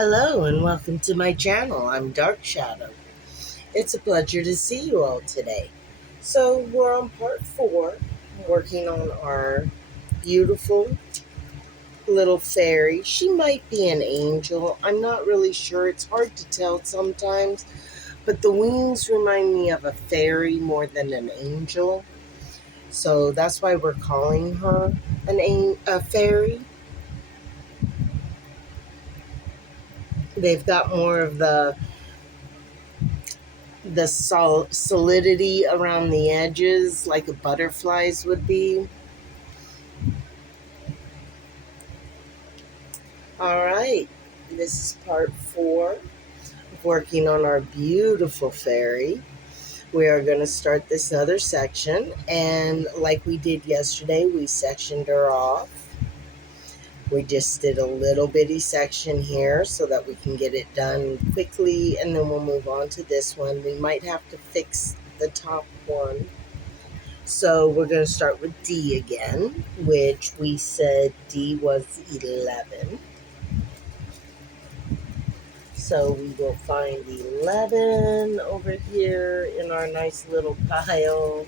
Hello and welcome to my channel. I'm Dark Shadow. It's a pleasure to see you all today. So we're on part 4, working on our beautiful little fairy. She might be an angel. I'm not really sure. It's hard to tell sometimes, but the wings remind me of a fairy more than an angel. So that's why we're calling her a fairy. They've got more of the solidity around the edges like a butterfly's would be. All right, this is part 4 of working on our beautiful fairy. We are going to start this other section, and like we did yesterday, we sectioned her off. We just did a little bitty section here so that we can get it done quickly, and then we'll move on to this one. We might have to fix the top one. So we're going to start with D again, which we said D was 11. So we will find 11 over here in our nice little pile.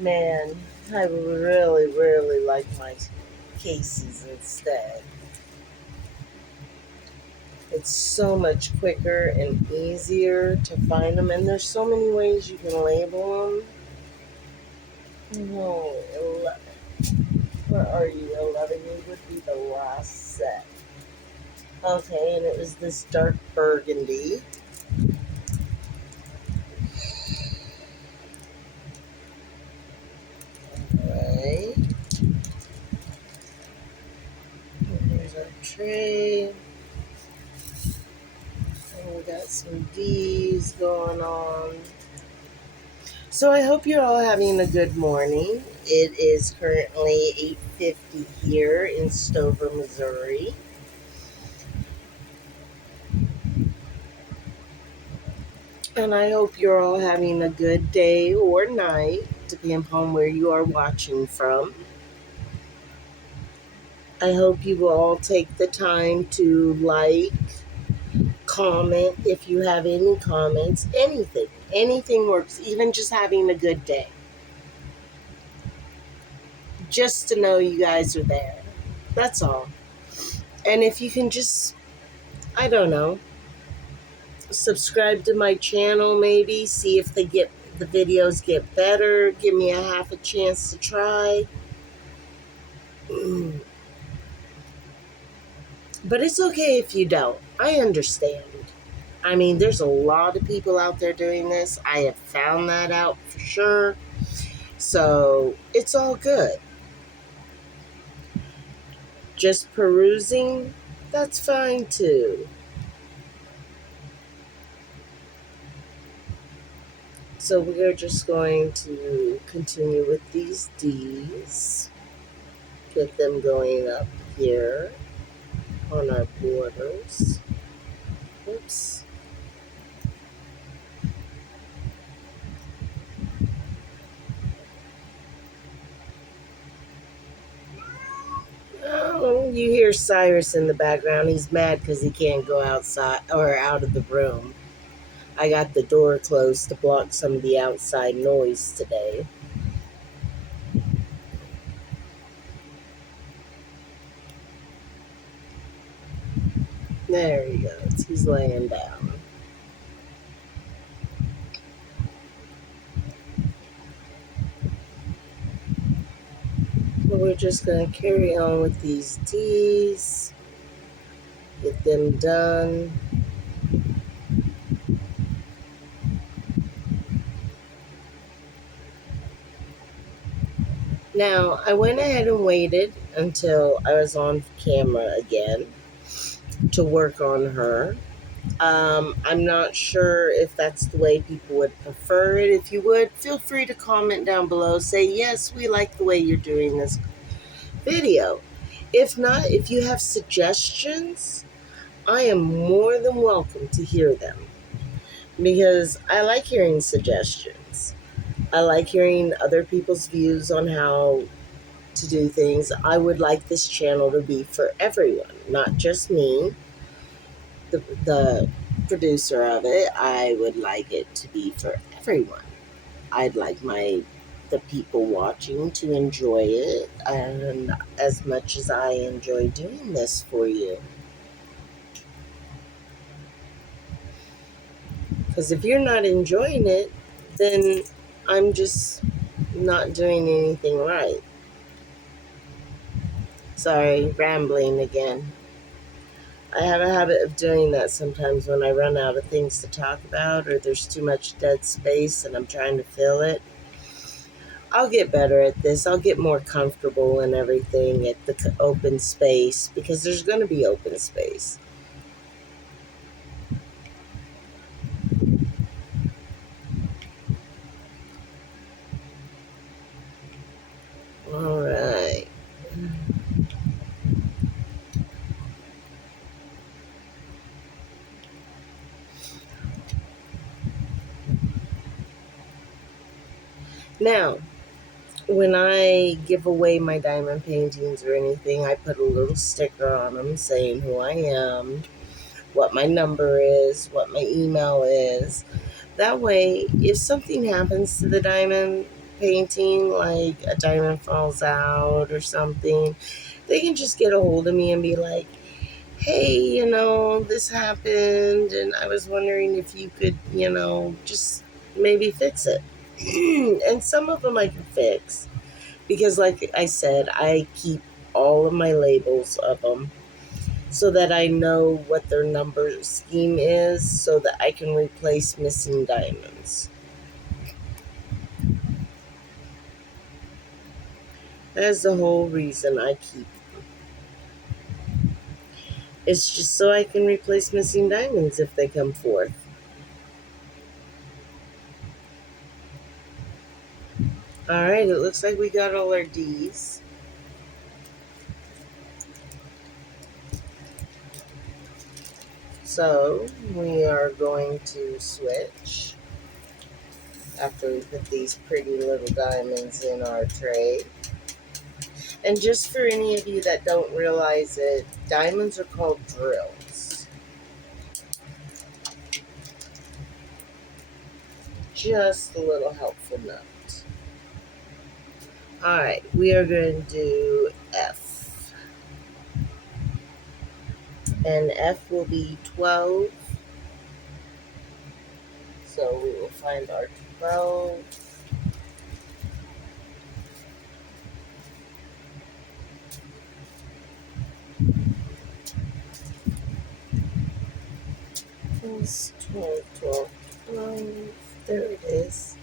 Man, I really, really like my cases instead. It's so much quicker and easier to find them, and there's so many ways you can label them. Oh, 11. Where are you? 11. You would be the last set. Okay, and it was this dark burgundy. Alright. Here's our tray. And we got some D's going on. So I hope you're all having a good morning. It is currently 8:50 here in Stover, Missouri. And I hope you're all having a good day or night, depending upon where you are watching from. I hope you will all take the time to like, comment if you have any comments, anything works, even just having a good day, just to know you guys are there. That's all. And if you can just, I don't know, subscribe to my channel, maybe see if the videos get better, give me a half a chance to try. But it's okay if you don't. I understand. I mean, there's a lot of people out there doing this. I have found that out for sure. So it's all good. Just perusing, that's fine too. So we're just going to continue with these D's. Get them going up here on our borders. Oops. Oh, you hear Cyrus in the background. He's mad because he can't go outside or out of the room. I got the door closed to block some of the outside noise today. There he goes. He's laying down. But we're just going to carry on with these D's. Get them done. Now, I went ahead and waited until I was on camera again to work on her. I'm not sure if that's the way people would prefer it. If you would, feel free to comment down below. Say, yes, we like the way you're doing this video. If not, if you have suggestions, I am more than welcome to hear them. Because I like hearing suggestions. I like hearing other people's views on how to do things. I would like this channel to be for everyone, not just me. the producer of it, I would like it to be for everyone. I'd like the people watching to enjoy it and as much as I enjoy doing this for you. Because if you're not enjoying it, then I'm just not doing anything right. Sorry, rambling again. I have a habit of doing that sometimes when I run out of things to talk about or there's too much dead space and I'm trying to fill it. I'll get better at this. I'll get more comfortable and everything at the open space because there's going to be open space. All right. Now, when I give away my diamond paintings or anything, I put a little sticker on them saying who I am, what my number is, what my email is. That way, if something happens to the diamond painting, like a diamond falls out or something, they can just get a hold of me and be like, hey, this happened, and I was wondering if you could, just maybe fix it. And some of them I can fix because, like I said, I keep all of my labels of them so that I know what their number scheme is so that I can replace missing diamonds. That's the whole reason I keep. It's just so I can replace missing diamonds if they come forth. All right, it looks like we got all our D's. So we are going to switch after we put these pretty little diamonds in our tray. And just for any of you that don't realize it, diamonds are called drills. Just a little helpful note. All right, we are going to do F. And F will be 12. So we will find our 12. Plus 12, 12, 12. There it is.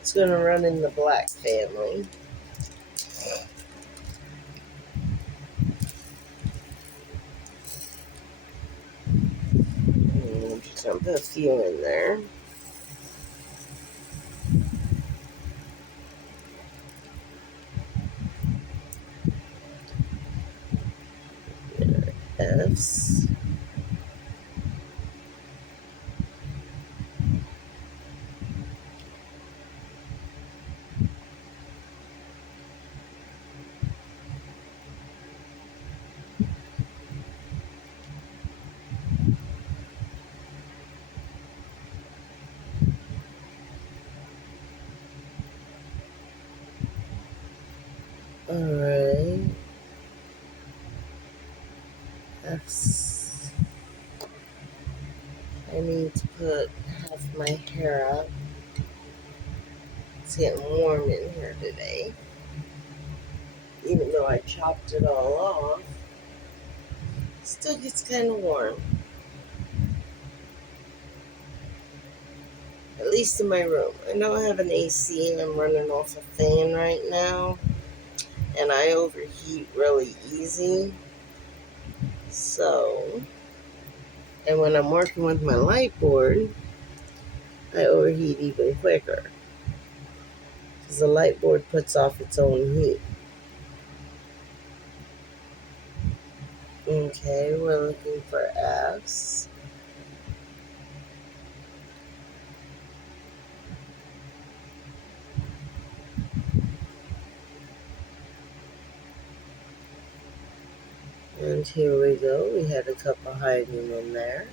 It's going to run in the black family. Just going to put a few in there. F's. Alright. F's. I need to put half my hair up. It's getting warm in here today. Even though I chopped it all off, it still gets kind of warm. At least in my room. I don't have an AC and I'm running off a fan right now. And I overheat really easy. So, and when I'm working with my light board, I overheat even quicker. Because the light board puts off its own heat. Okay, we're looking for F's. And here we go. We had a couple hiding in there.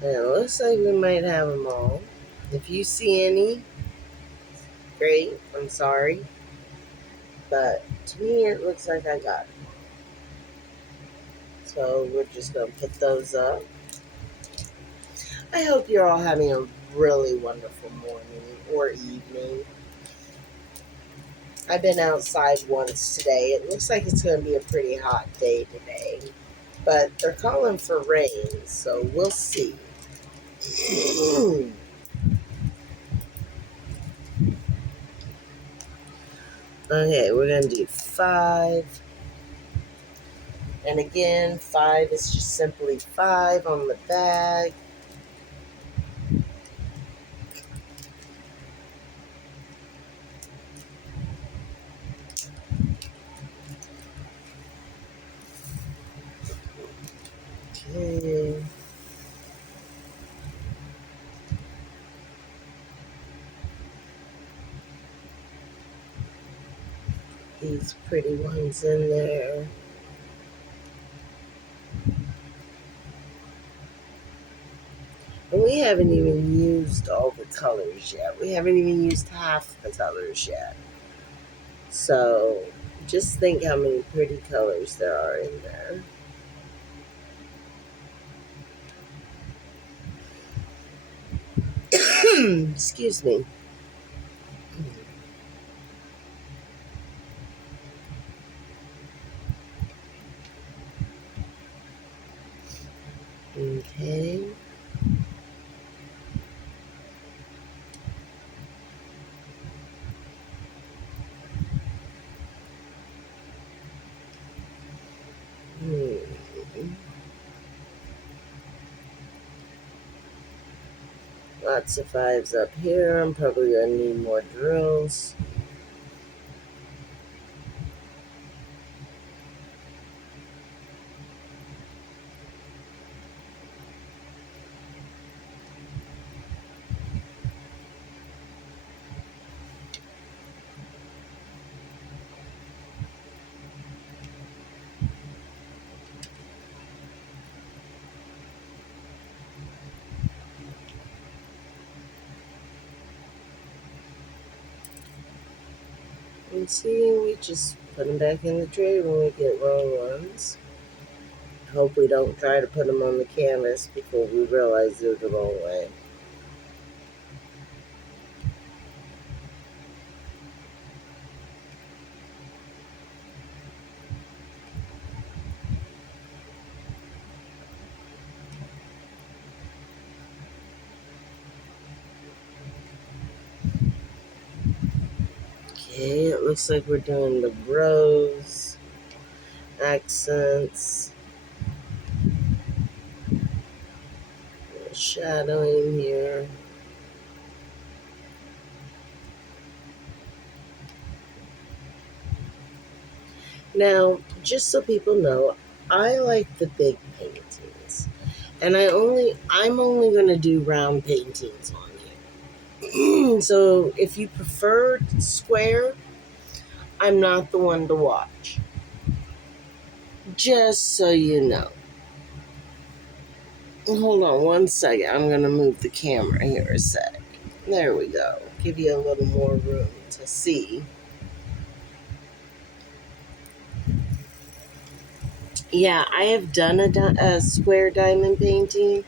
And it looks like we might have them all. If you see any, great. I'm sorry. But to me, it looks like I got it. So we're just going to put those up. I hope you're all having a really wonderful morning or evening. I've been outside once today. It looks like it's going to be a pretty hot day today. But they're calling for rain, so we'll see. Okay, we're going to do 5. And again, 5 is just simply 5 on the bag. Okay. These pretty ones in there. And we haven't even used all the colors yet. We haven't even used half the colors yet. So just think how many pretty colors there are in there. Excuse me. Okay. Lots of 5s up here. I'm probably going to need more drills. And see, we just put them back in the tray when we get wrong ones. Hope we don't try to put them on the canvas before we realize they're the wrong way. Okay, it looks like we're doing the rose accents, shadowing here. Now, just so people know, I like the big paintings, and I'm only going to do round paintings on here. So if you prefer square, I'm not the one to watch. Just so you know. Hold on one second. I'm going to move the camera here a sec. There we go. Give you a little more room to see. Yeah, I have done a square diamond painting.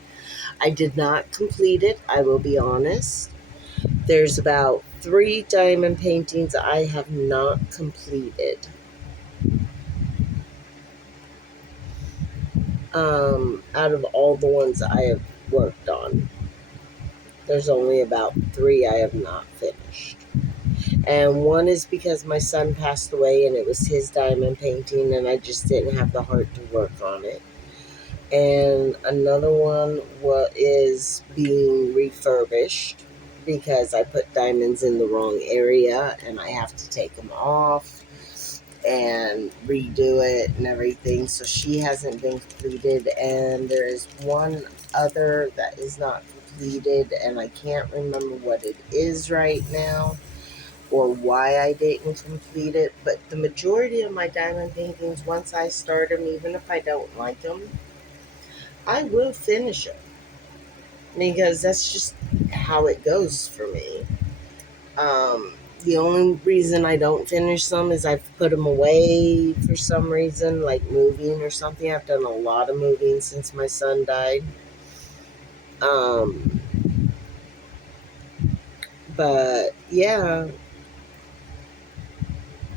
I did not complete it, I will be honest. There's about 3 diamond paintings I have not completed. Out of all the ones I have worked on, there's only about 3 I have not finished. And one is because my son passed away and it was his diamond painting and I just didn't have the heart to work on it. And another one is being refurbished because I put diamonds in the wrong area and I have to take them off and redo it and everything. So she hasn't been completed, and there is one other that is not completed and I can't remember what it is right now. or why I didn't complete it. But the majority of my diamond paintings, once I start them, even if I don't like them, I will finish them because that's just how it goes for me. Um, the only reason I don't finish them is I've put them away for some reason, like moving or something. I've done a lot of moving since my son died. Um, but yeah,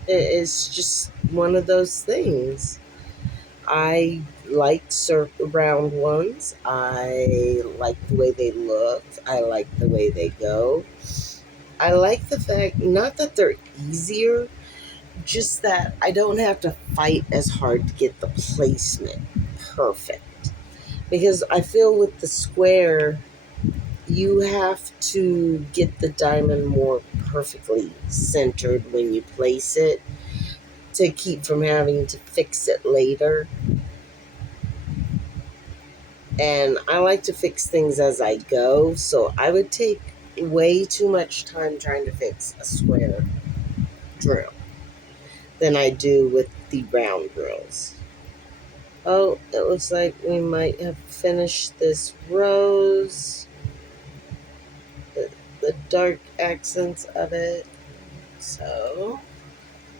it's just one of those things. I like round ones. I like the way they look. I like the way they go. I like the fact, not that they're easier, just that I don't have to fight as hard to get the placement perfect. Because I feel with the square, you have to get the diamond more perfectly centered when you place it to keep from having to fix it later. And I like to fix things as I go, so I would take way too much time trying to fix a square drill than I do with the round drills. Oh, it looks like we might have finished this rose, the dark accents of it. So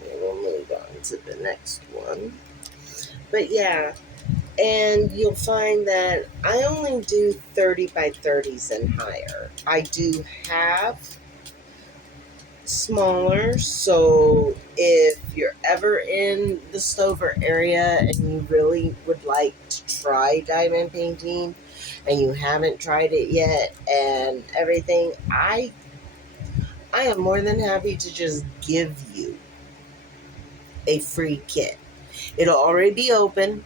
we will move on to the next one. But yeah, and you'll find that I only do 30 by 30s and higher. I do have smaller, so if you're ever in the Stover area and you really would like to try diamond painting and you haven't tried it yet and everything, I am more than happy to just give you a free kit. It'll already be open,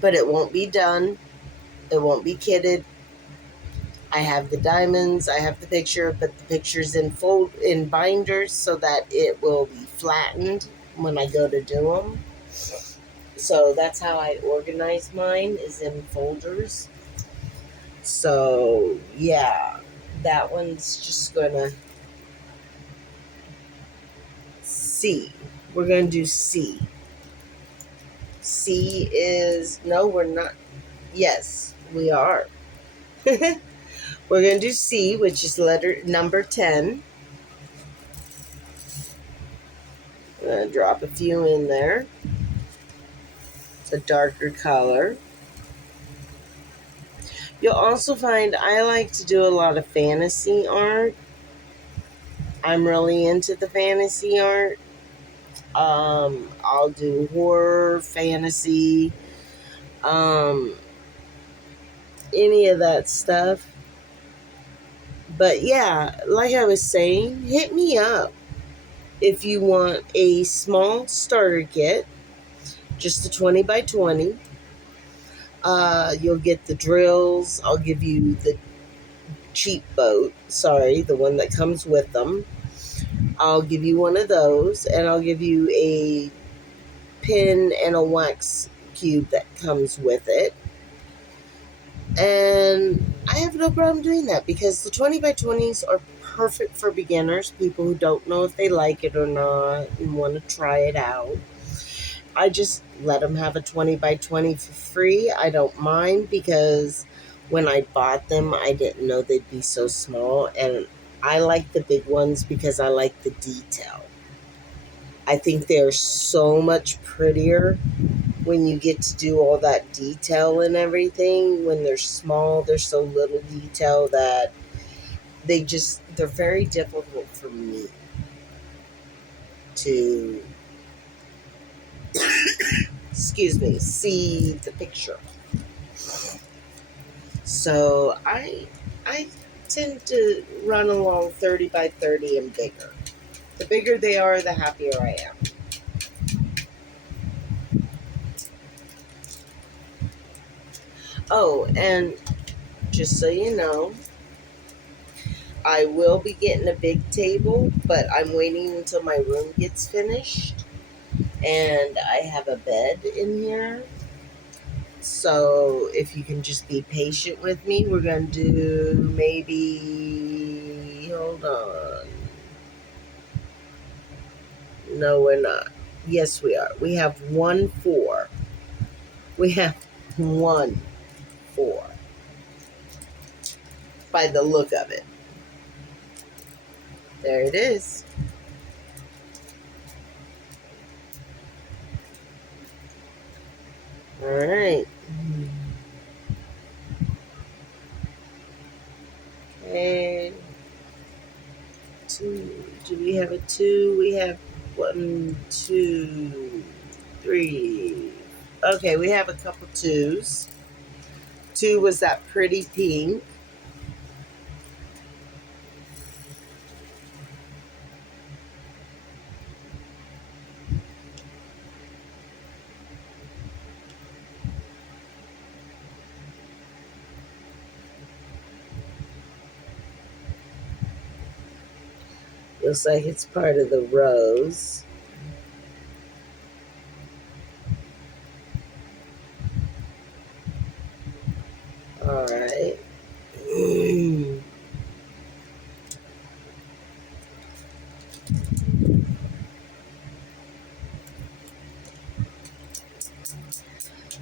but it won't be done. It won't be kitted. I have the diamonds, I have the picture, but the picture's in binders so that it will be flattened when I go to do them. So that's how I organize mine, is in folders. So yeah, that one's just gonna C. We're gonna do C. C is no, we're not. Yes, we are. We're gonna do C, which is letter number 10. I'm gonna drop a few in there. It's a darker color. You'll also find I like to do a lot of fantasy art. I'm really into the fantasy art. I'll do horror, fantasy, um, any of that stuff. But yeah, like I was saying, hit me up if you want a small starter kit, just a 20 by 20. You'll get the drills. I'll give you the cheap boat. Sorry, the one that comes with them. I'll give you one of those, and I'll give you a pin and a wax cube that comes with it. And I have no problem doing that because the 20 by 20s are perfect for beginners, people who don't know if they like it or not and want to try it out. I just let them have a 20 by 20 for free. I don't mind because when I bought them, I didn't know they'd be so small. And I like the big ones because I like the detail. I think they're so much prettier when you get to do all that detail and everything. When they're small, there's so little detail that they're very difficult for me to, excuse me, see the picture. So I tend to run along 30 by 30 and bigger. The bigger they are, the happier I am. Oh, and just so you know, I will be getting a big table, but I'm waiting until my room gets finished. And I have a bed in here. So if you can just be patient with me, we're going to do maybe, hold on. No, we're not. Yes, we are. We have 1 4. We have 1 4 by the look of it. There it is. All right. Okay. 2. Do we have a 2? We have 1, 2, 3. Okay, we have a couple 2s. 2 was that pretty pink. Looks like it's part of the rose. All right.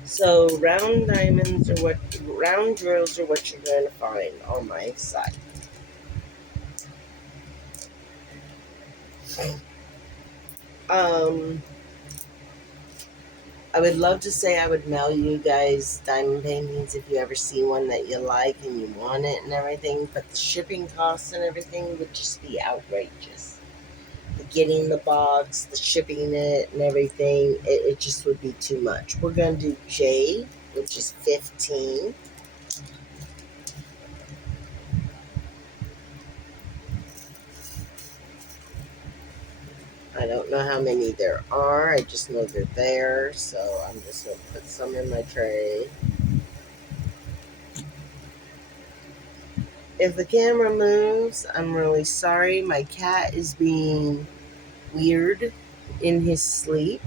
So round drills are what you're going to find on my site. Um, I would love to say I would mail you guys diamond paintings if you ever see one that you like and you want it and everything, but the shipping costs and everything would just be outrageous. The getting the box, the shipping it and everything, it just would be too much. We're going to do J, which is 15. I don't know how many there are. I just know they're there, so I'm just going to put some in my tray. If the camera moves, I'm really sorry. My cat is being weird in his sleep.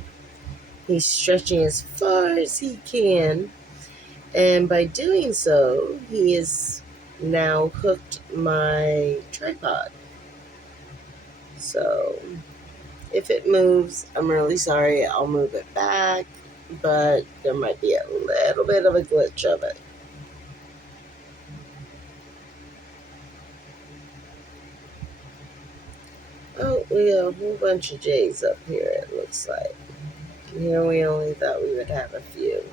He's stretching as far as he can, and by doing so, he has now hooked my tripod. So, if it moves, I'm really sorry. I'll move it back, but there might be a little bit of a glitch of it. Oh, we have a whole bunch of J's up here, it looks like. Here we only thought we would have a few.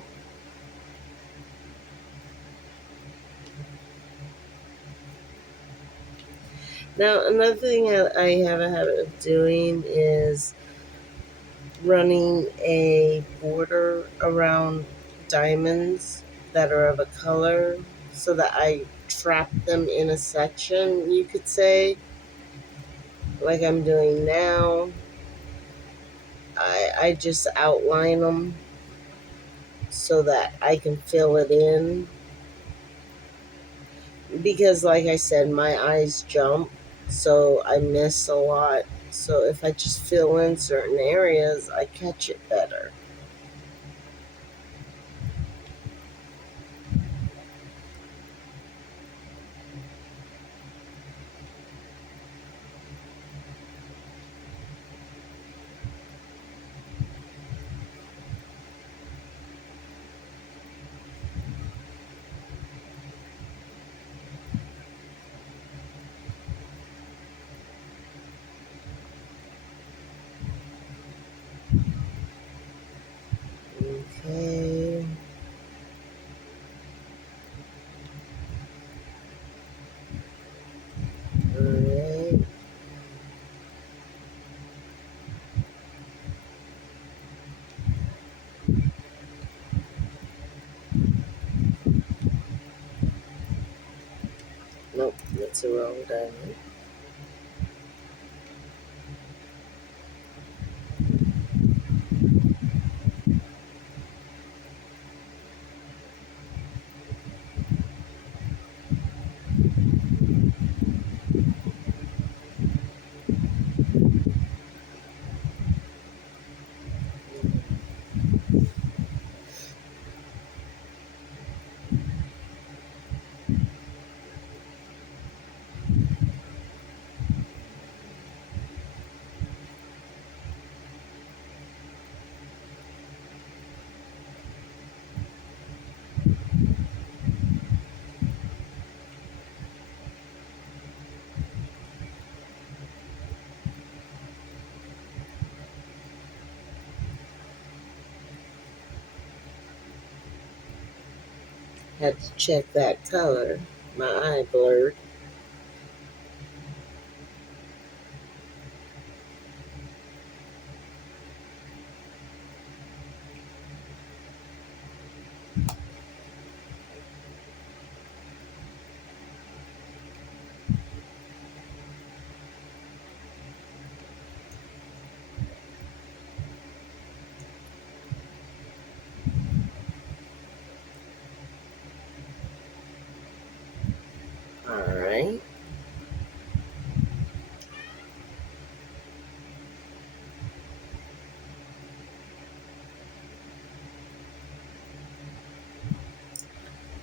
Now, another thing I have a habit of doing is running a border around diamonds that are of a color so that I trap them in a section, you could say, like I'm doing now. I just outline them so that I can fill it in. Because, like I said, my eyes jump, so I miss a lot. So if I just fill in certain areas, I catch it better. Okay. Alright. Nope, that's the wrong diamond. Had to check that color. My eye blurred. Alright.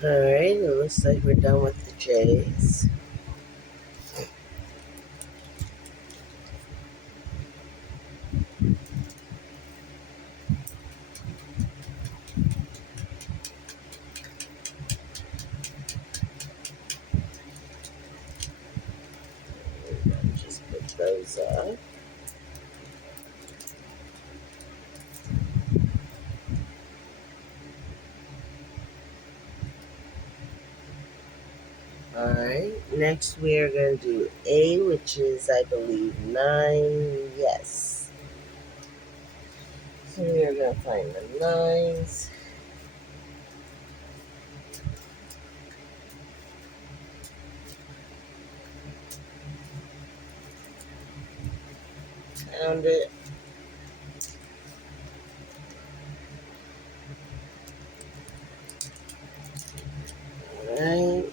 Alright, it looks like we're done with the J's. Just put those up. Alright, next we are going to do A, which is, I believe, 9. Yes. So we are going to find the 9s. Found it. Alright.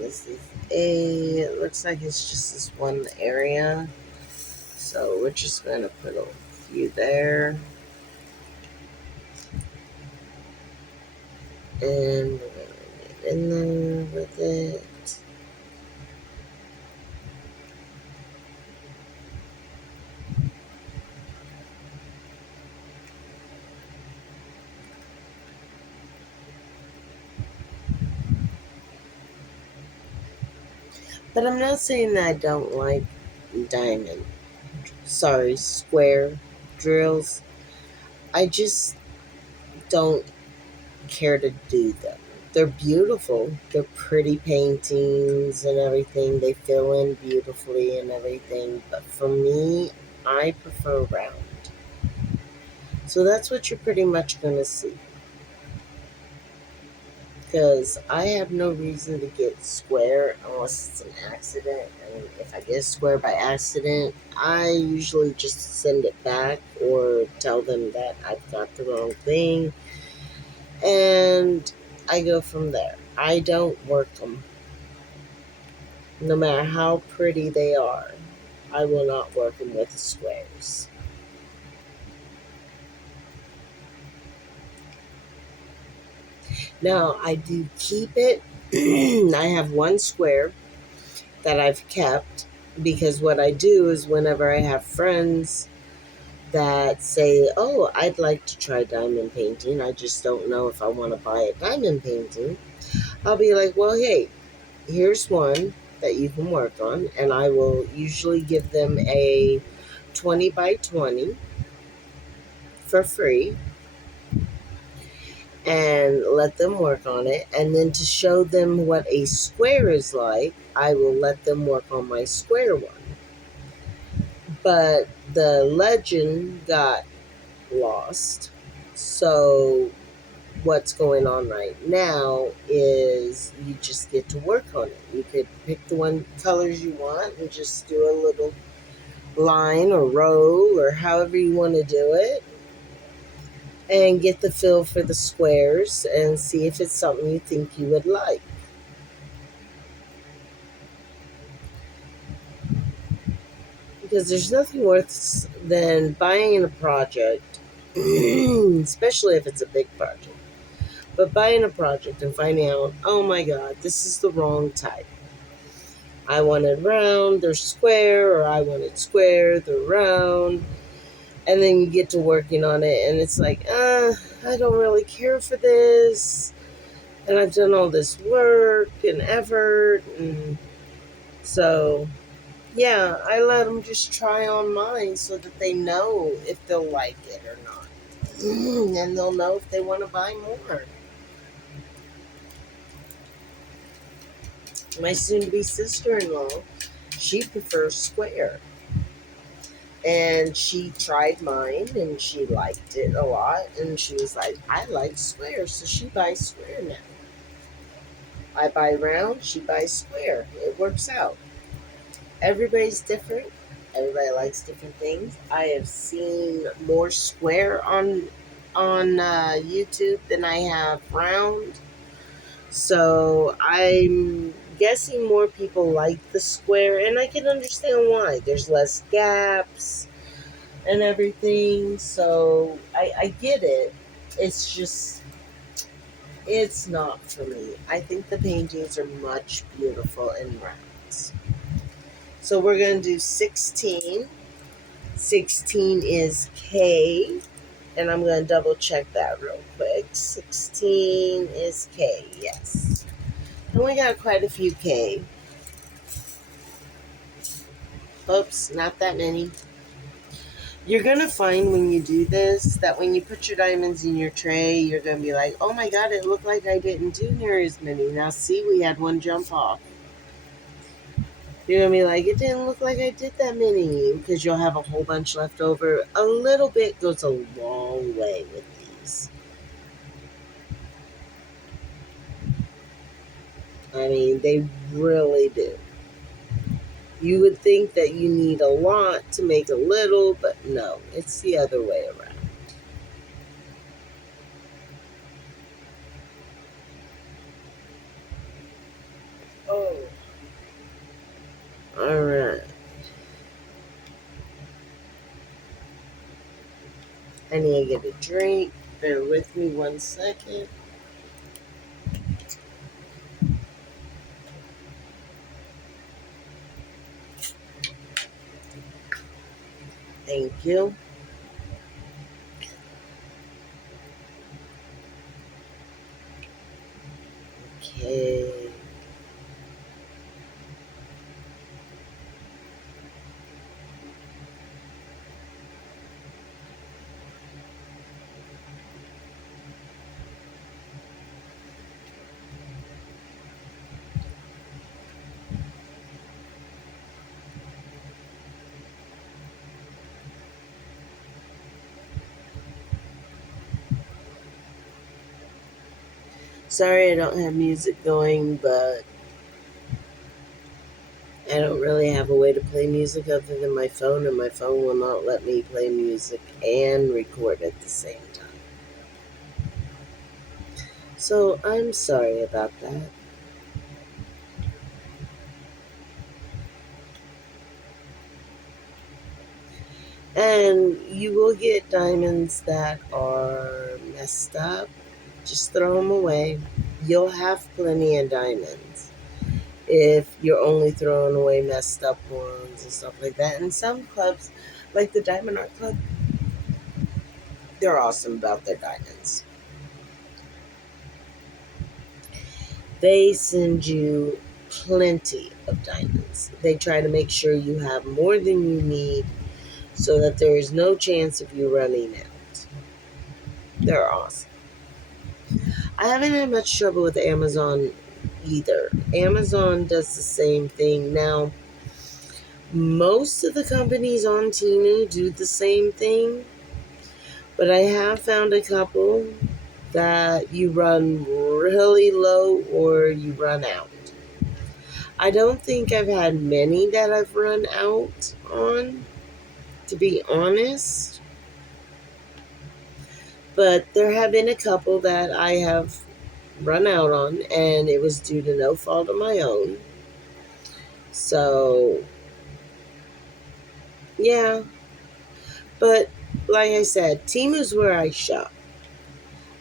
This is A. It looks like it's just this one area. So we're just going to put a few there. And we're going to get in there with it. But I'm not saying that I don't like square drills. I just don't care to do them. They're beautiful. They're pretty paintings and everything. They fill in beautifully and everything. But for me, I prefer round. So that's what you're pretty much going to see. Because I have no reason to get square unless it's an accident. And if I get square by accident, I usually just send it back or tell them that I've got the wrong thing. And I go from there. I don't work them. No matter how pretty they are, I will not work them with squares. Now, I do keep it. I have one square that I've kept because what I do is whenever I have friends that say, "Oh, I'd like to try diamond painting. I just don't know if I want to buy a diamond painting." I'll be like, "Well, hey, here's one that you can work on," and I will usually give them a 20 by 20 for free and let them work on it. And then to show them what a square is like, I will let them work on my square one. But the legend got lost. So what's going on right now is you just get to work on it. You could pick the one colors you want and just do a little line or row or however you want to do it and get the feel for the squares and see if it's something you think you would like. Because there's nothing worse than buying a project, especially if it's a big project, but buying a project and finding out, oh my God, this is the wrong type. I wanted round, they're square, or I wanted square, they're round. And then you get to working on it, and it's like, I don't really care for this. And I've done all this work and effort. And so, yeah, I let them just try on mine so that they know if they'll like it or not. And they'll know if they want to buy more. My soon-to-be sister-in-law, she prefers square. And she tried mine and she liked it a lot. And she was like, I like square. So she buys square now. I buy round, she buys square. It works out. Everybody's different. Everybody likes different things. I have seen more square on YouTube than I have round. So I'm guessing more people like the square, and I can understand why. There's less gaps and everything, so I get it. It's just, it's not for me. I think the paintings are much beautiful in rounds. So we're going to do 16. 16 is K, and I'm going to double check that real quick. 16 is K, yes. And we got quite a few K. Oops, not that many. You're going to find when you do this that when you put your diamonds in your tray, you're going to be like, oh my God, it looked like I didn't do near as many. Now, see, we had one jump off. You're going to be like, it didn't look like I did that many, because you'll have a whole bunch left over. A little bit goes a long way with these. I mean, they really do. You would think that you need a lot to make a little, but no, it's the other way around. Oh. All right. I need to get a drink. Bear with me 1 second. Thank you. Okay. Sorry I don't have music going, but I don't really have a way to play music other than my phone, and my phone will not let me play music and record at the same time. So I'm sorry about that. And you will get diamonds that are messed up. Just throw them away. You'll have plenty of diamonds if you're only throwing away messed up ones and stuff like that. And some clubs, like the Diamond Art Club, they're awesome about their diamonds. They send you plenty of diamonds. They try to make sure you have more than you need so that there is no chance of you running out. They're awesome. I haven't had much trouble with Amazon either. Amazon does the same thing. Now, most of the companies on Temu do the same thing, but I have found a couple that you run really low or you run out. I don't think I've had many that I've run out on, to be honest, but there have been a couple that I have run out on, and it was due to no fault of my own. So, yeah. But, like I said, Temu's where I shop.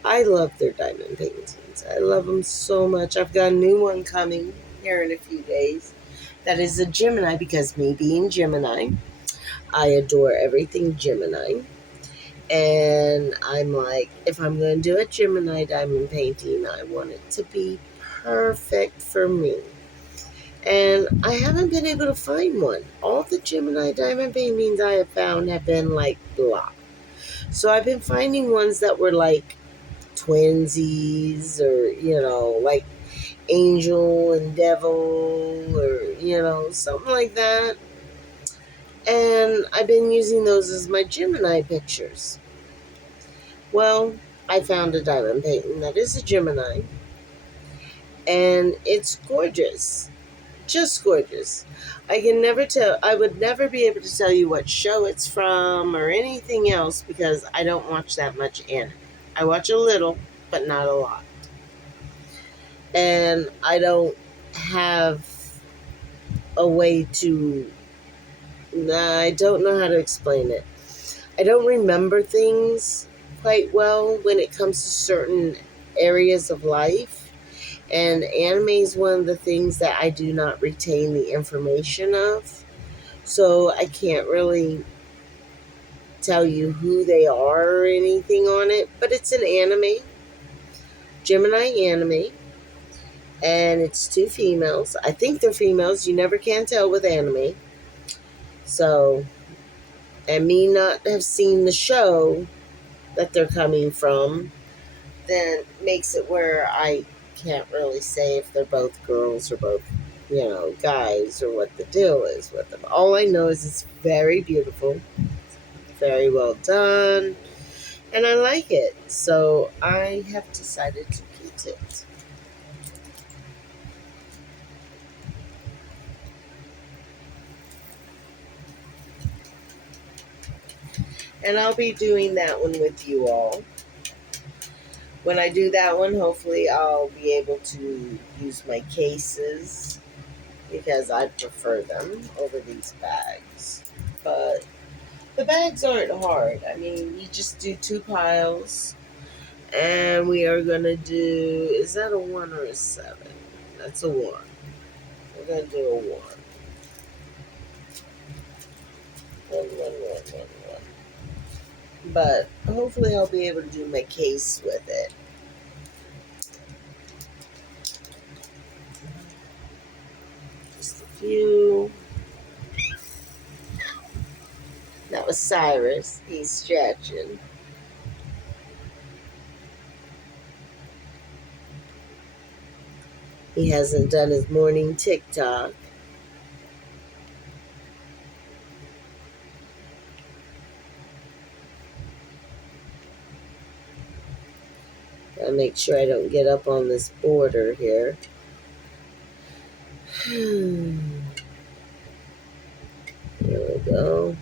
I love their diamond paintings. I love them so much. I've got a new one coming here in a few days. That is a Gemini, because me being Gemini, I adore everything Gemini. And I'm like, if I'm going to do a Gemini diamond painting, I want it to be perfect for me. And I haven't been able to find one. All the Gemini diamond paintings I have found have been like blah. So I've been finding ones that were like twinsies, or like angel and devil, or something like that. And I've been using those as my Gemini pictures. Well, I found a diamond painting that is a Gemini, and it's gorgeous. Just gorgeous. I would never be able to tell you what show it's from or anything else because I don't watch that much anime. I watch a little, but not a lot. And I don't have a way to, I don't know how to explain it. I don't remember things quite well when it comes to certain areas of life. And anime is one of the things that I do not retain the information of. So I can't really tell you who they are or anything on it. But it's an anime, Gemini anime. And it's two females. I think they're females. You never can tell with anime. So, and me not have seen the show that they're coming from, then makes it where I can't really say if they're both girls or both, guys, or what the deal is with them. All I know is it's very beautiful, very well done, and I like it. So I have decided to get it. And I'll be doing that one with you all. When I do that one, hopefully I'll be able to use my cases because I prefer them over these bags. But the bags aren't hard. I mean, you just do two piles. And we are going to do, is that a 1 or a 7? That's a 1. We're going to do a 1. 1, 1, 1, 1, 1. But hopefully I'll be able to do my case with it. Just a few. That was Cyrus. He's stretching. He hasn't done his morning TikTok. Gotta make sure I don't get up on this border here. There we go.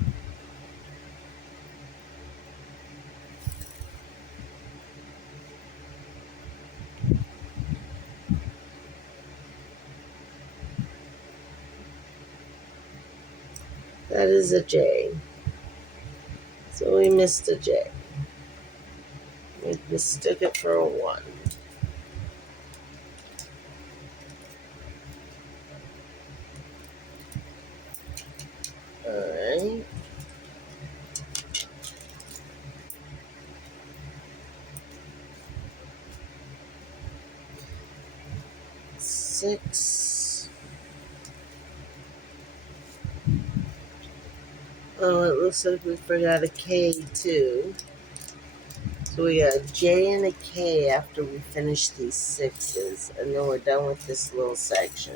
That is a J. So we missed a J. We mistook it for a 1. Alright. Six. Oh, it looks like we forgot a K too. So we got a J and a K after we finish these 6s, and then we're done with this little section.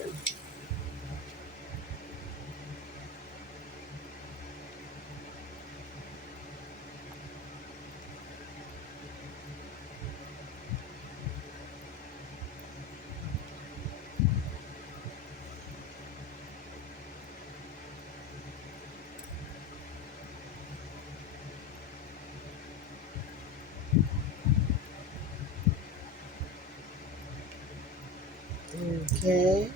Okay.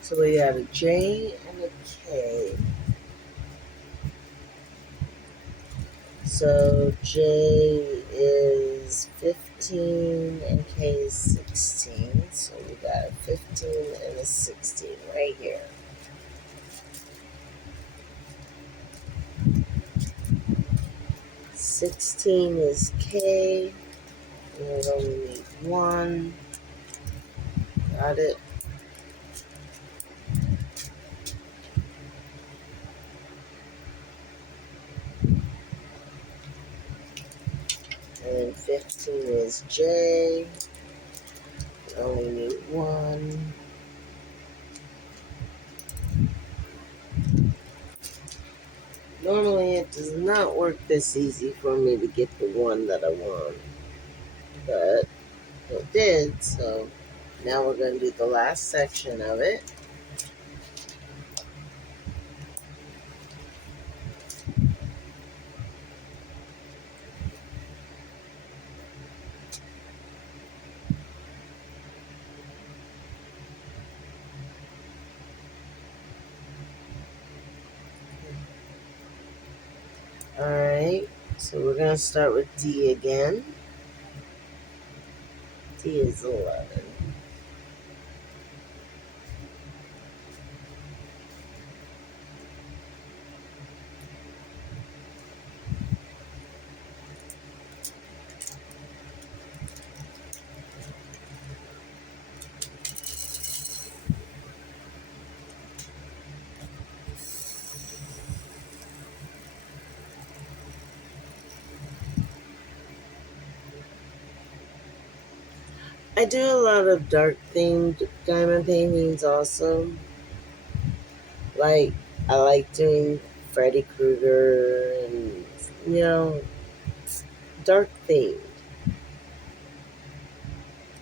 So we got a J and a K. So J is 15 and K is 16. So we got a 15 and a 16 right here. 16 is K. And we only need one. Got it. And then 15 is J. We only need one. Normally it does not work this easy for me to get the one that I want. But it did, so now we're going to do the last section of it. Alright, so we're going to start with D again. D is 11. I do a lot of dark themed diamond paintings also. Like, I like doing Freddy Krueger and, dark themed.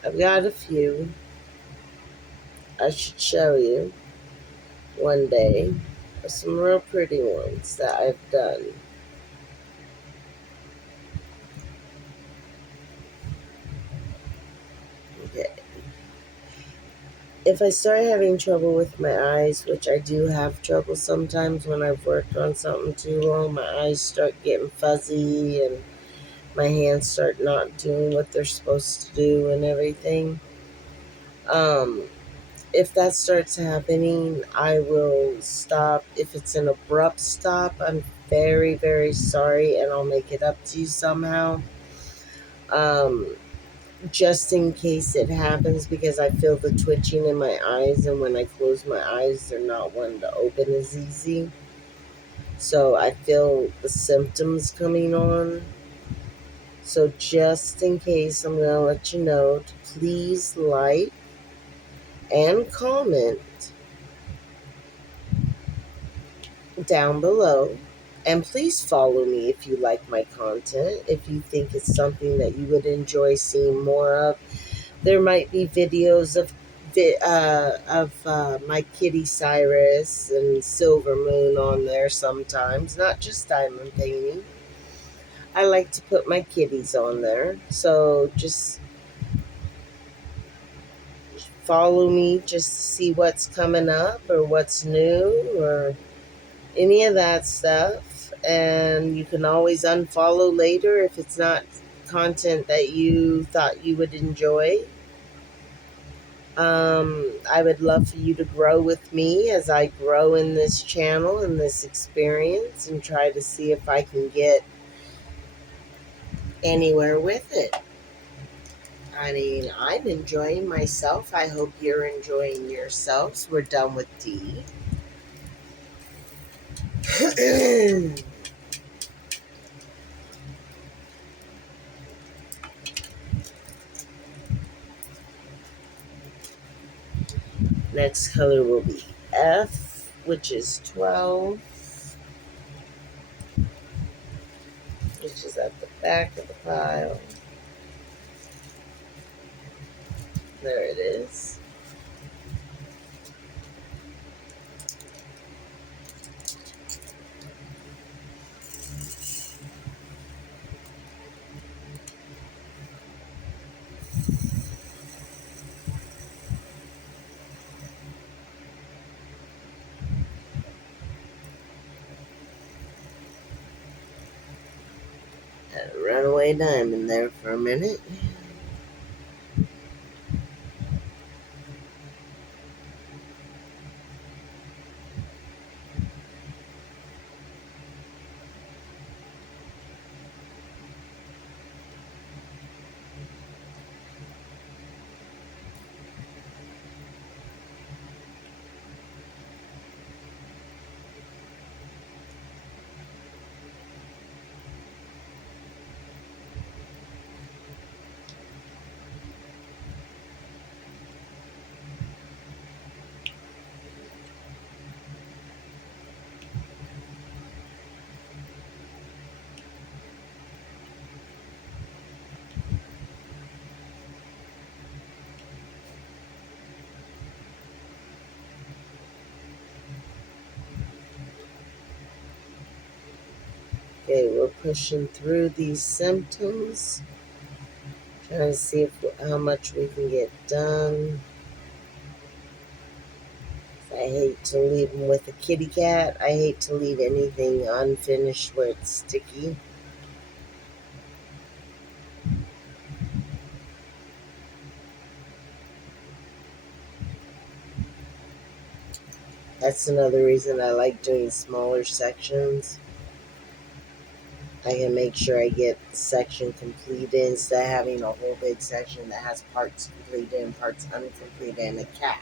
I've got a few. I should show you one day. Some real pretty ones that I've done. Okay. If I start having trouble with my eyes, which I do have trouble sometimes when I've worked on something too long, my eyes start getting fuzzy and my hands start not doing what they're supposed to do and everything. If that starts happening, I will stop. If it's an abrupt stop, I'm very, very sorry, and I'll make it up to you somehow. Just in case it happens, because I feel the twitching in my eyes, and when I close my eyes, they're not one to open as easy. So I feel the symptoms coming on. So just in case, I'm going to let you know to please like and comment down below. And please follow me if you like my content, if you think it's something that you would enjoy seeing more of. There might be videos of my kitty Cyrus and Silver Moon on there sometimes, not just diamond painting. I like to put my kitties on there. So just follow me just to see what's coming up or what's new or any of that stuff. And you can always unfollow later if it's not content that you thought you would enjoy. I would love for you to grow with me as I grow in this channel and this experience and try to see if I can get anywhere with it. I mean, I'm enjoying myself. I hope you're enjoying yourselves. We're done with D. Next color will be F, which is 12, which is at the back of the pile. There it is. Had a runaway diamond there for a minute. Okay, we're pushing through these symptoms, trying to see how much we can get done. I hate to leave them with a kitty cat. I hate to leave anything unfinished where it's sticky. That's another reason I like doing smaller sections. I can make sure I get the section completed instead of having a whole big section that has parts completed and parts uncompleted and a cat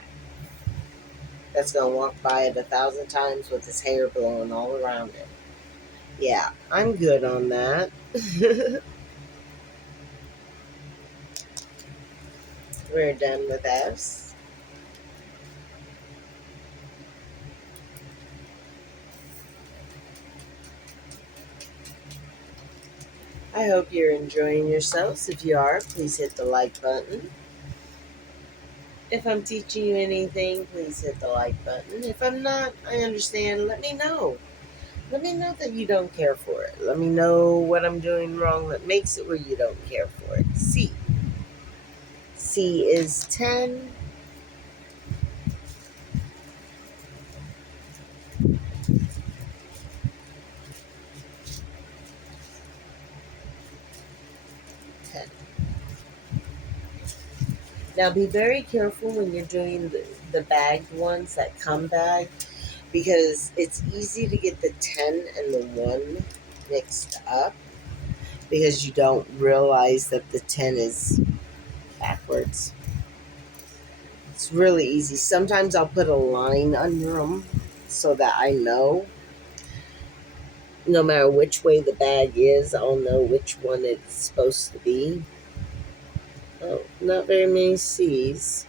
that's going to walk by it 1,000 times with his hair blowing all around it. Yeah, I'm good on that. We're done with S. I hope you're enjoying yourselves. If you are, please hit the like button. If I'm teaching you anything, please hit the like button. If I'm not, I understand. Let me know. Let me know that you don't care for it. Let me know what I'm doing wrong that makes it where you don't care for it. C. C is 10. Now be very careful when you're doing the bagged ones that come bagged, because it's easy to get the 10 and the 1 mixed up because you don't realize that the 10 is backwards. It's really easy. Sometimes I'll put a line under them so that I know no matter which way the bag is, I'll know which one it's supposed to be. Oh, not very many C's.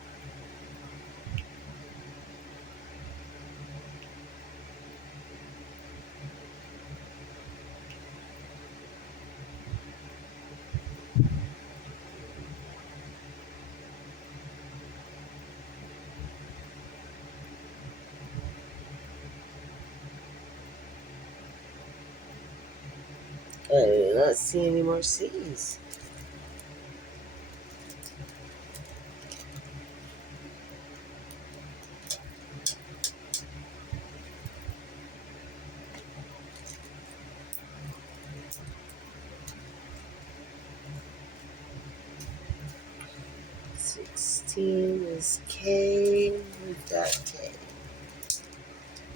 I do not see any more C's. Sixteen is K. We've got K.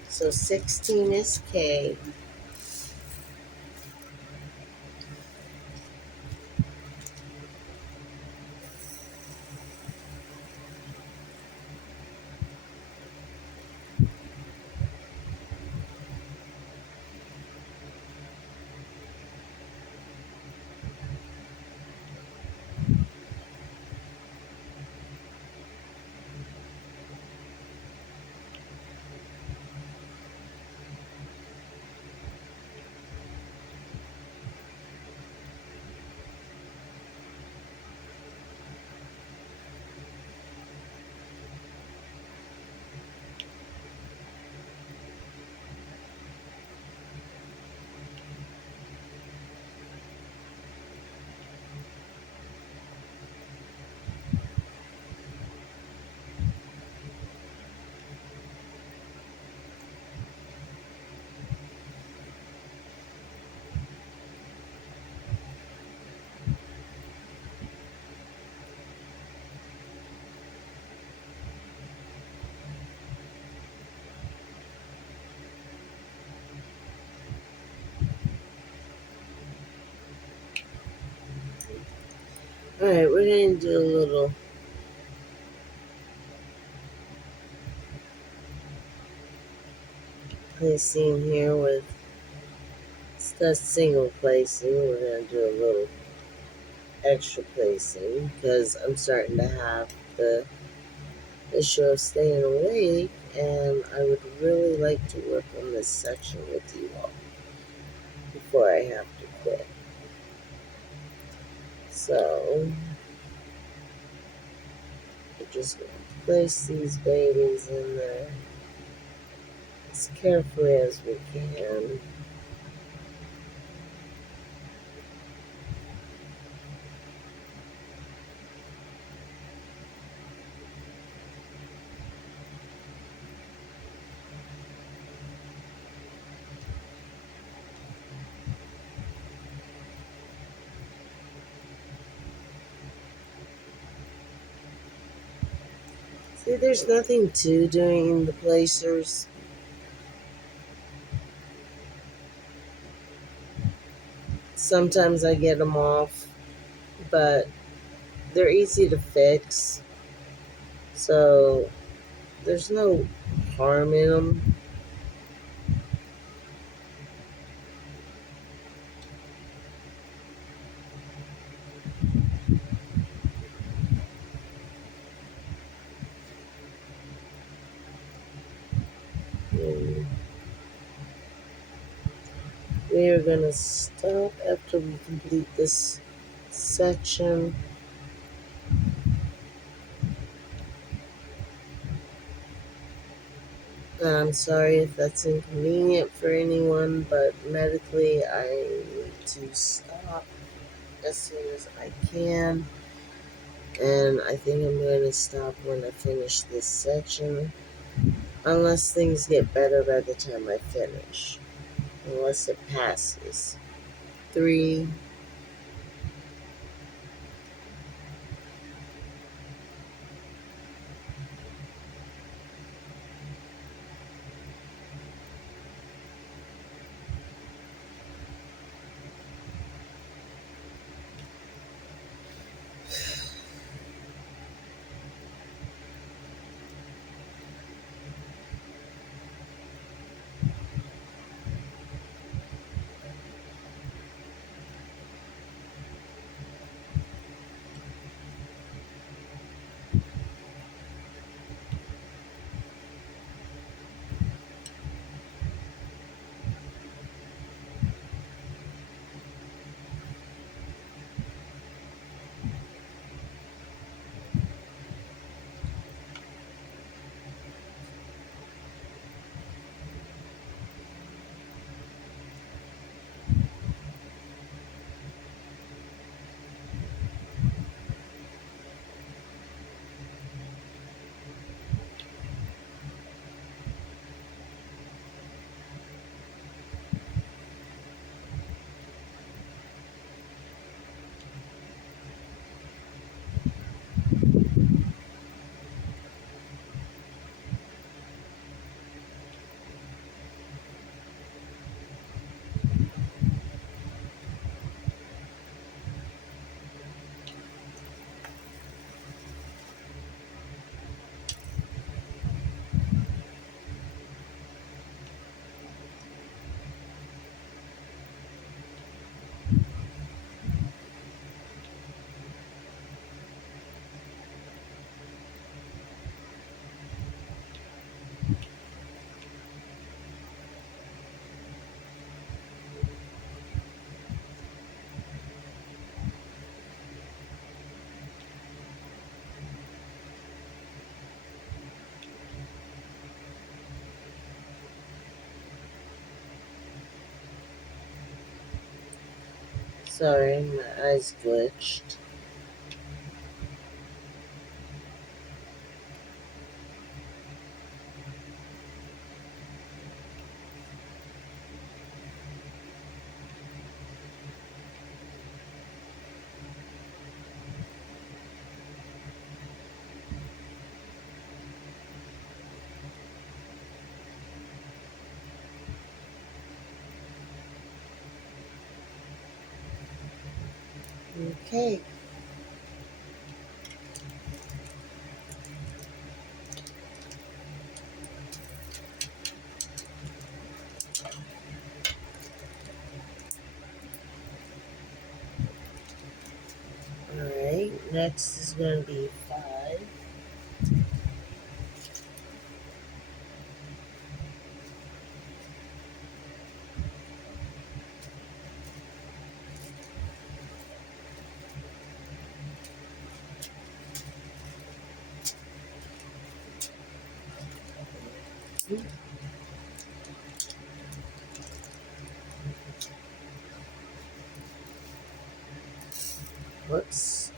So 16 is K. Alright, we're going to do a little placing here with that's single placing. We're going to do a little extra placing because I'm starting to have the issue of staying awake, and I would really like to work on this section with you all before I have to quit. So, we're just going to place these babies in there as carefully as we can. There's nothing to doing in the placers. Sometimes I get them off, but they're easy to fix. So there's no harm in them. And we are going to stop after we complete this section. I'm sorry if that's inconvenient for anyone, but medically I need to stop as soon as I can. And I think I'm going to stop when I finish this section. Unless things get better by the time I finish. Unless it passes. 3. Sorry, my eyes glitched. Okay. Alright, next is going to be 5. Whoops.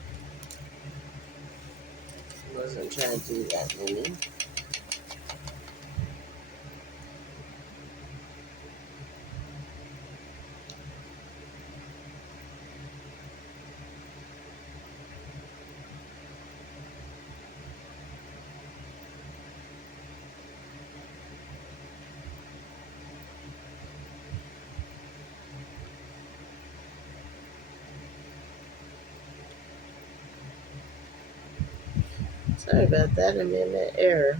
Wasn't trying to do that many. Sorry about that. I'm in an error.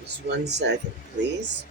Just 1 second, please.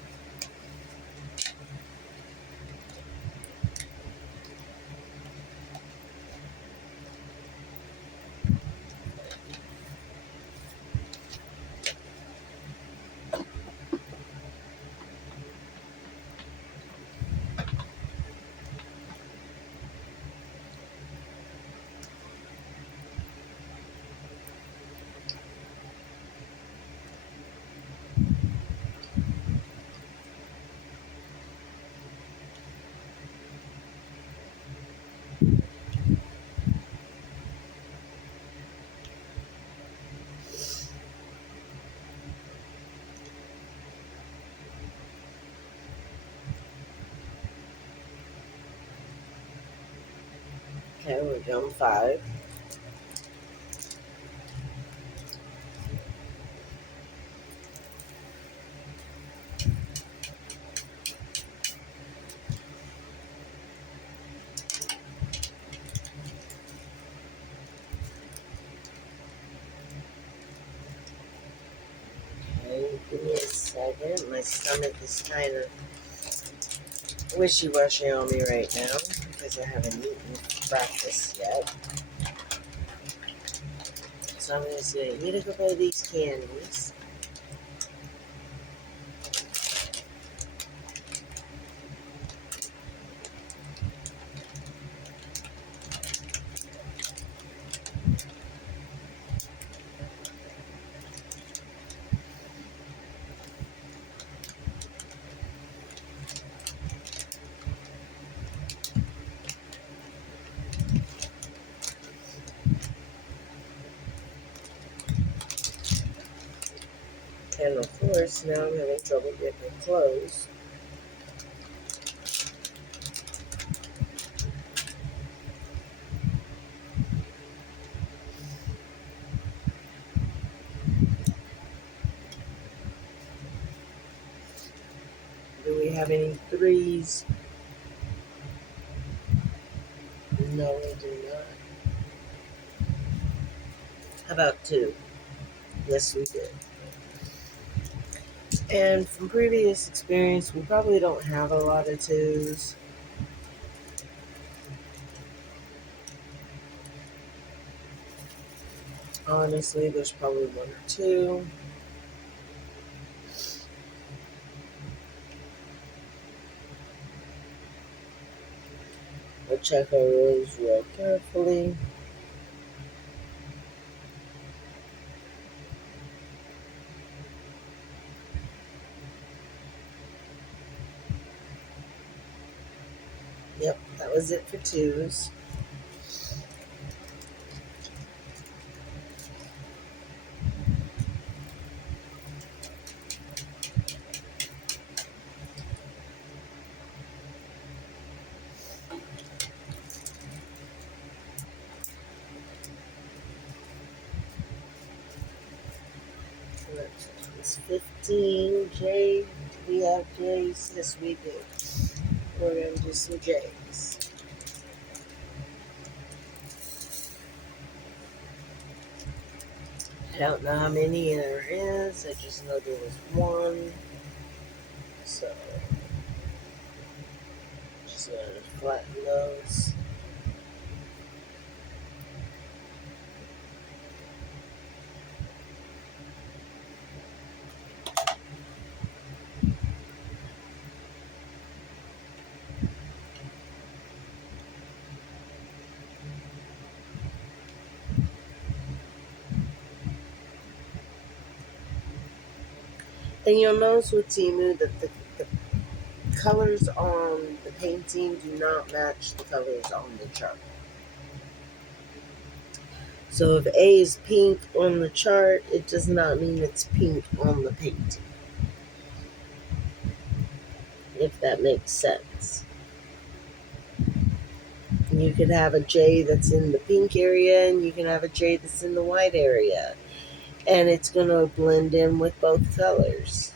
Okay, we're down 5. Okay, give me a second. My stomach is kind of wishy-washy on me right now because I haven't eaten breakfast yet. So I'm going to say, I need to go buy these candies. And of course, now I'm having trouble getting clothes. Do we have any 3s? No, we do not. How about 2? Yes, we did. And from previous experience, we probably don't have a lot of 2s. Honestly, there's probably 1 or 2. We'll check our rows real carefully. Yep, that was it for 2s. It's 15. J. We have J's. Yes, we do. We're going to do some J's. I don't know how many there is. I just know there was 1. So, just going to flatten those. And you'll notice with Temu that the colors on the painting do not match the colors on the chart. So if A is pink on the chart, it does not mean it's pink on the painting, if that makes sense. You could have a J that's in the pink area, and you can have a J that's in the white area, and it's going to blend in with both colors.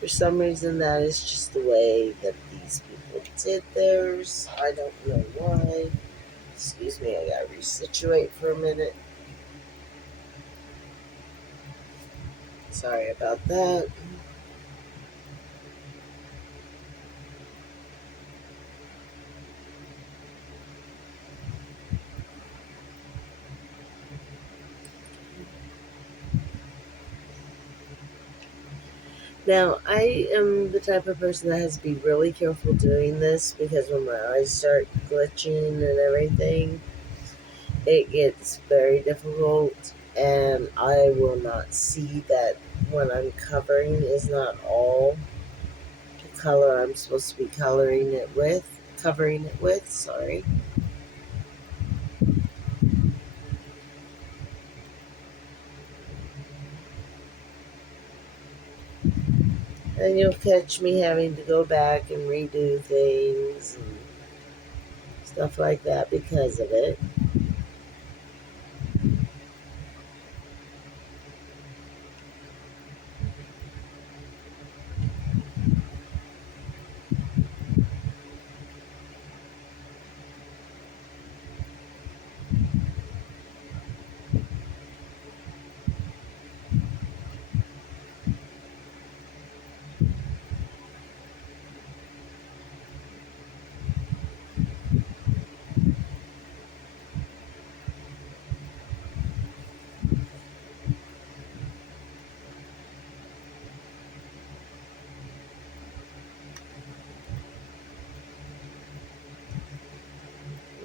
For some reason, that is just the way that these people did theirs. I don't know why. Excuse me, I gotta resituate for a minute. Sorry about that. Now, I am the type of person that has to be really careful doing this because when my eyes start glitching and everything, it gets very difficult, and I will not see that what I'm covering is not all the color I'm supposed to be covering it with, sorry. And you'll catch me having to go back and redo things and stuff like that because of it.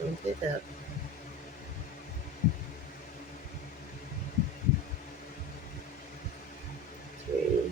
Look at that. Three.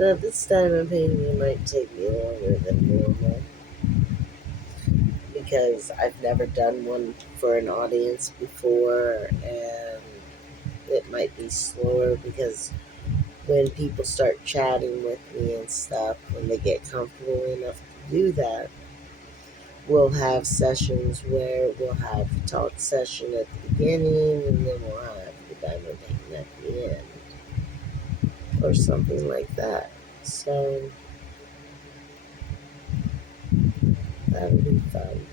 Now, this diamond painting might take me longer than normal because I've never done one for an audience before, and it might be slower because when people start chatting with me and stuff, when they get comfortable enough to do that, we'll have sessions where we'll have a talk session at the beginning and then we'll have the diamond painting at the end or something like that. So that'll be fun.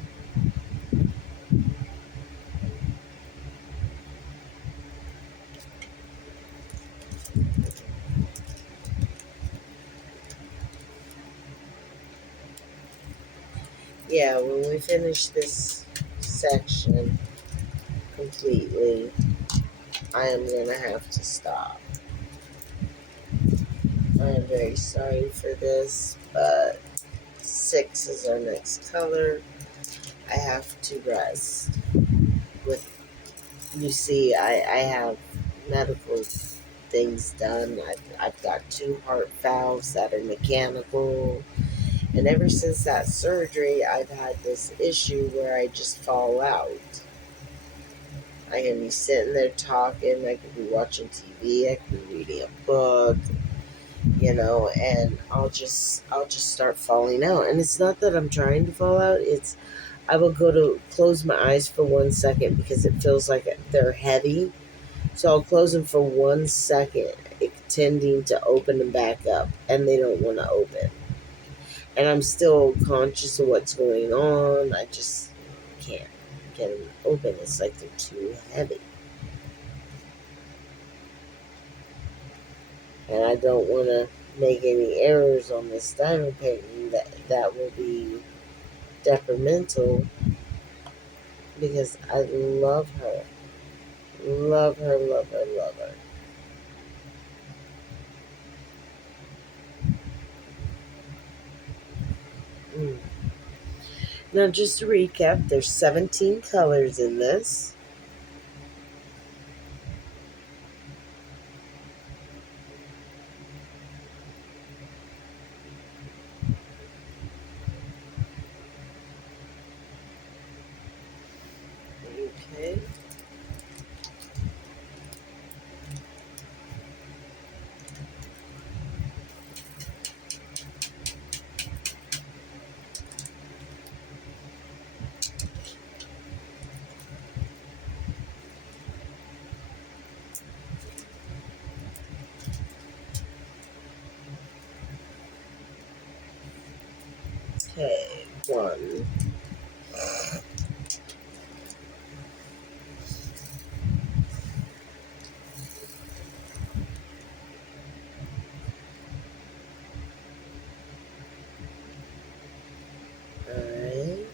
Yeah, when we finish this section completely, I am going to have to stop. I am very sorry for this, but 6 is our next color. I have to rest. With you see, I have medical things done. I've got 2 heart valves that are mechanical. And ever since that surgery, I've had this issue where I just fall out. I can be sitting there talking, I could be watching TV, I could be reading a book, and I'll just start falling out. And it's not that I'm trying to fall out, it's I will go to close my eyes for 1 second because it feels like they're heavy, So I'll close them for 1 second, intending to open them back up, and they don't want to open. And I'm still conscious of what's going on. I just can't get them open. It's like they're too heavy. And I don't want to make any errors on this diamond painting that will be detrimental, because I love her. Love her, love her, love her. Mm. Now, just to recap, there's 17 colors in this. Okay. Okay. One. Alright.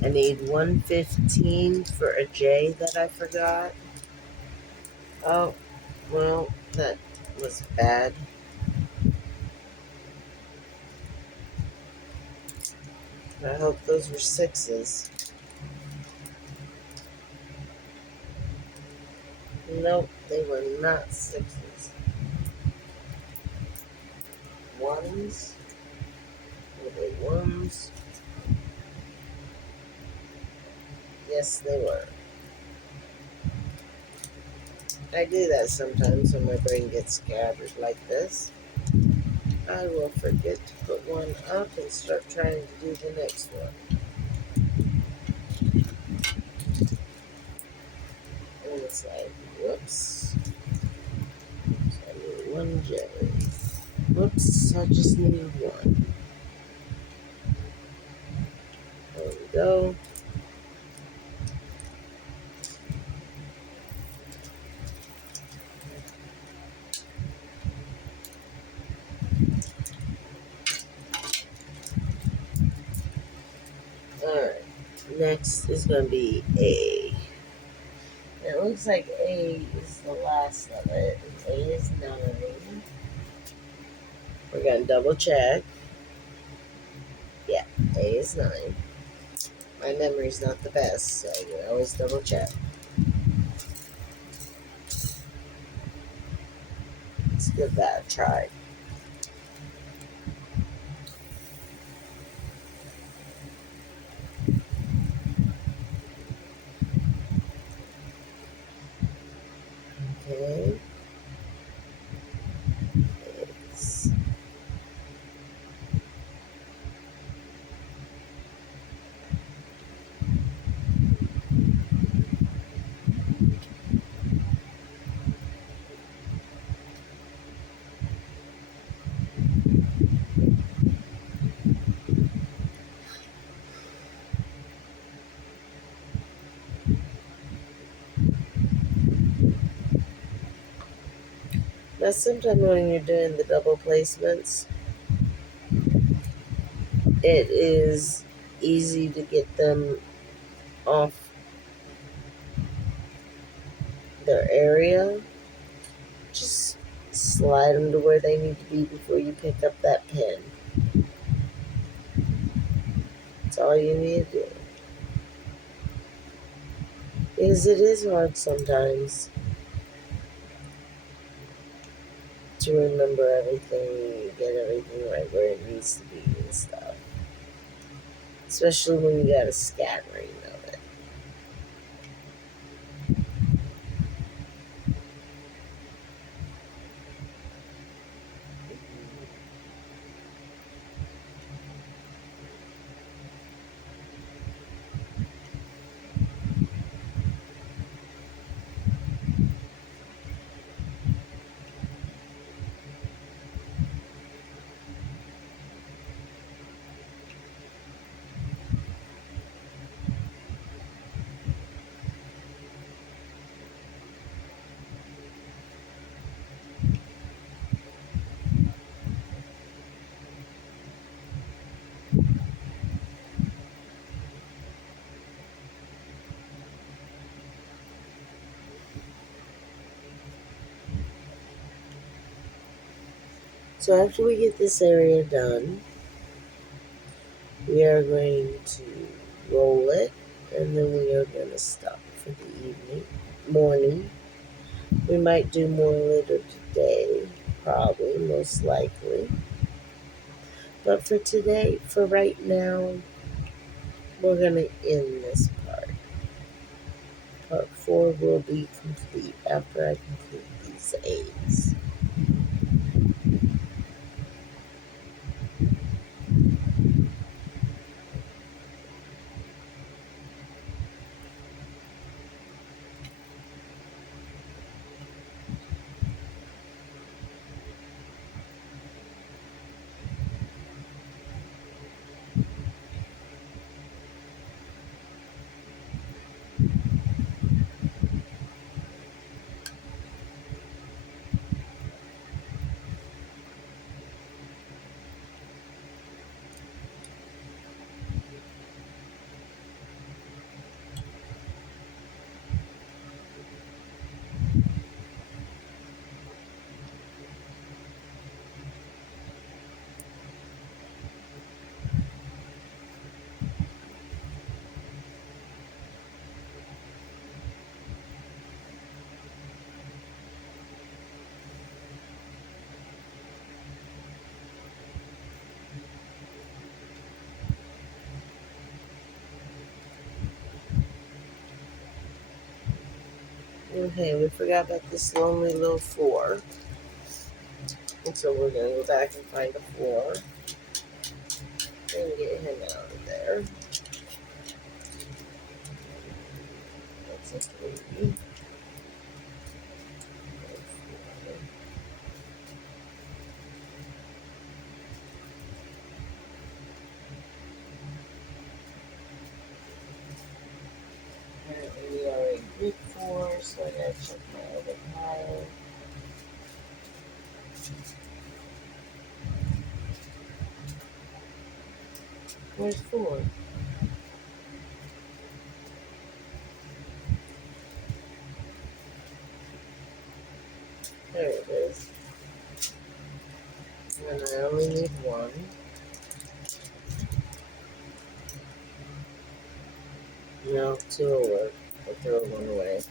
I need 115 for a J that I forgot. Oh, well, that was bad. I hope those were sixes. Nope, they were not sixes. Ones? Were they ones? Yes, they were. I do that sometimes when my brain gets scattered like this. I will forget to put one up and start trying to do the next one. And it's like, whoops. So I need one J. Whoops, I just need one. There we go. Alright, next is going to be A. It looks like A is the last of it. A is 9. We're going to double check. Yeah, A is 9. My memory's not the best, so you always double check. Let's give that a try. Okay. It's now sometimes when you're doing the double placements, it is easy to get them off their area. Just slide them to where they need to be before you pick up that pen. That's all you need to do. Because it is hard sometimes to remember everything, get everything right where it needs to be and stuff. Especially when you got a scattering of it. So after we get this area done, we are going to roll it, and then we are going to stop for the morning. We might do more later today, probably, most likely. But for today, for right now, we're going to end this part. Part 4 will be complete after I complete these A's. Okay, we forgot about this lonely little 4. And so we're going to go back and find a 4 and get him out of there. That's a 3. Apparently we already did 4, so I gotta check my other pile. Where's 4? There it is. And I only need 1. No, 2 will work. I'll throw 1 away.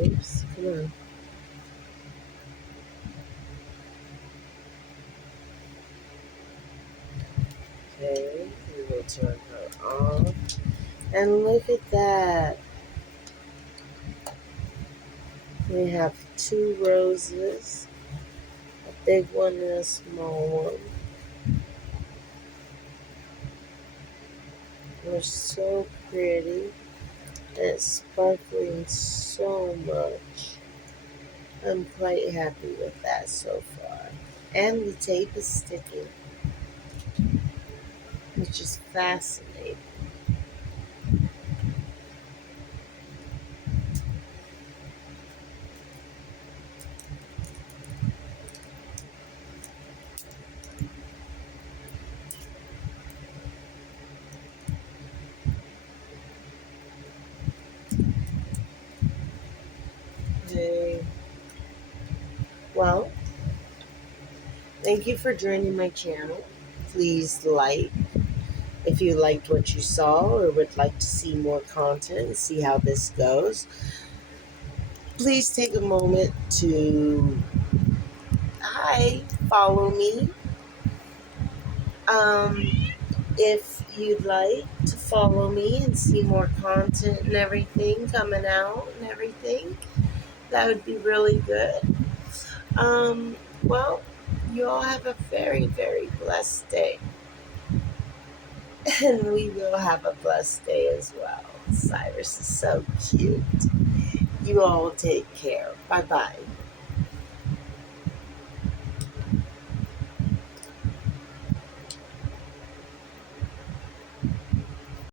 Oops, come on. Okay, we will turn her off. And look at that. We have 2 roses, a big one and a small one. They're so pretty. And it's sparkling so much. I'm quite happy with that so far. And the tape is sticking, which is fascinating. Okay. Well, thank you for joining my channel. Please like if you liked what you saw or would like to see more content and see how this goes. Please take a moment to follow me. Um, if you'd like to follow me and see more content and everything coming out and everything, that would be really good. Well, you all have a very, very blessed day. And we will have a blessed day as well. Cyrus is so cute. You all take care. Bye bye.